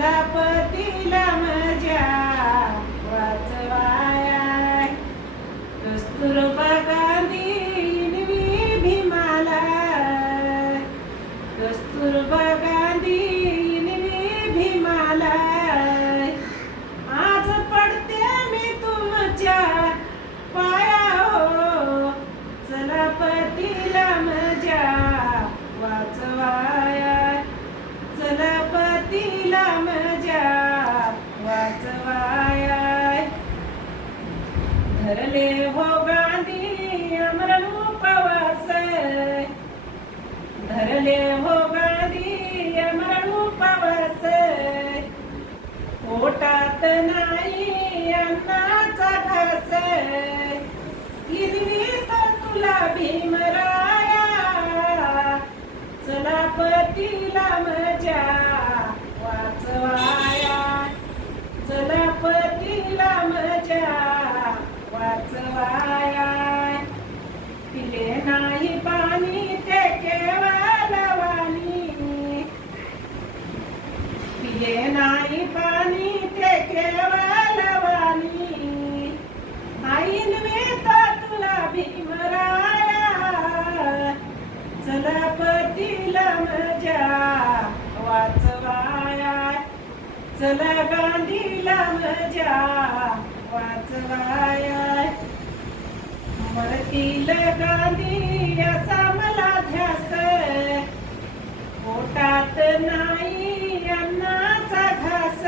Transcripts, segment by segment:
चला पतीला माझ्या वाचवाया. कस्तुरबा गांधी इनवी भीमाला, कस्तुरबा गांधी इनवी भीमाला. आज पडते मी तुमच्या पाया हो, चला पतीला माझ्या वाचवाया. चला पतीला माझ्या वाचवाया. धरले हो गांधी अमरण उपवास, धरले हो गांधी अमरण उपवास. पोटात नाही अन्नाचा घास, हिरवी तर तुला भीमराया. चला पतीला माझ्या वाचवाया. चला पतीला माझ्या वाचवाया. पिले नाही पाणी ते केवळ वाणी, पिले नाही पाणी ते केवळ वाणी. आईन मी तर तुला भीमराया. चला पतीला माझ्या वाचवाया. चला गांधीला माझ्या वाचवाया. मरतील गांधी असा मला ध्यास, पोटात नाही अन्नाचा घास.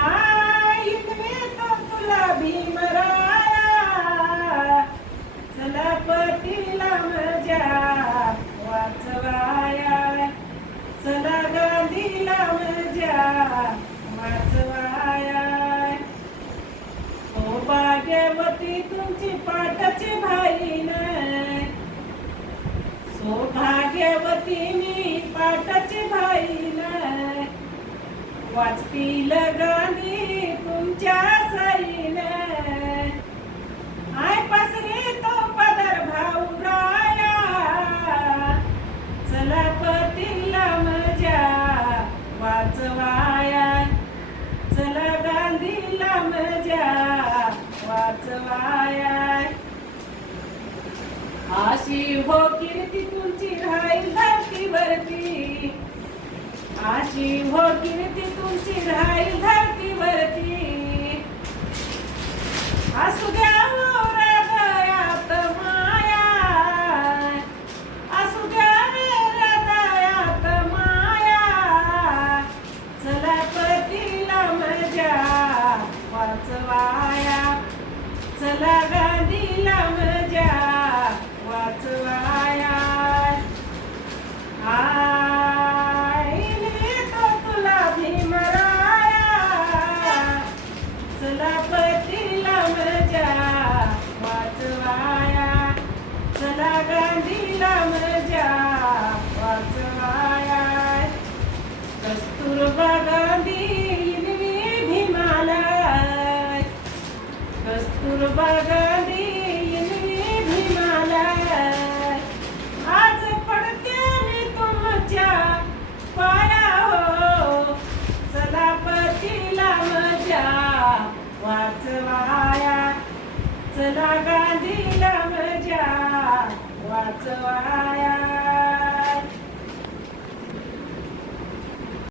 आईन मी तो तुला भीमराया. चला पतीला माझ्या वाचवाया. चला गांधीला माझ्या वाचवाया. ओ भाग्यवती तुमची पाठाची भाईन, सौभाग्यवती मी पाठाची भाईन. वाचतील गांधी तुमच्या सईन. आय पसरे तो पदर भाऊराया. चला पतीला माझ्या वाचवाया. चला गांधीला माझ्या वाचवाया. अशी हो कीर्ती तुमची राहील धरतीवरती, अशी हो कीर्ती तुमची राहील धरतीवरती. असू द्या हो हृदयात माया, असू द्या हृदयात माया. चला पतीला माझ्या वाचवाया. चला गांधीला माझ्या वाचवाया. आईन मी तो तुला भीमराया. चला पतीला माझ्या वाचवाया. चला गांधीला माझ्या वाचवाया. कस्तुरबा गांधी इनवी भीमाला, कस्तुरबा गांधी इनवी भीमाला. आज पडते मी तुमच्या पाया हो, चला पतीला माझ्या वाचवाया. चला गांधीला माझ्या वाचवाया.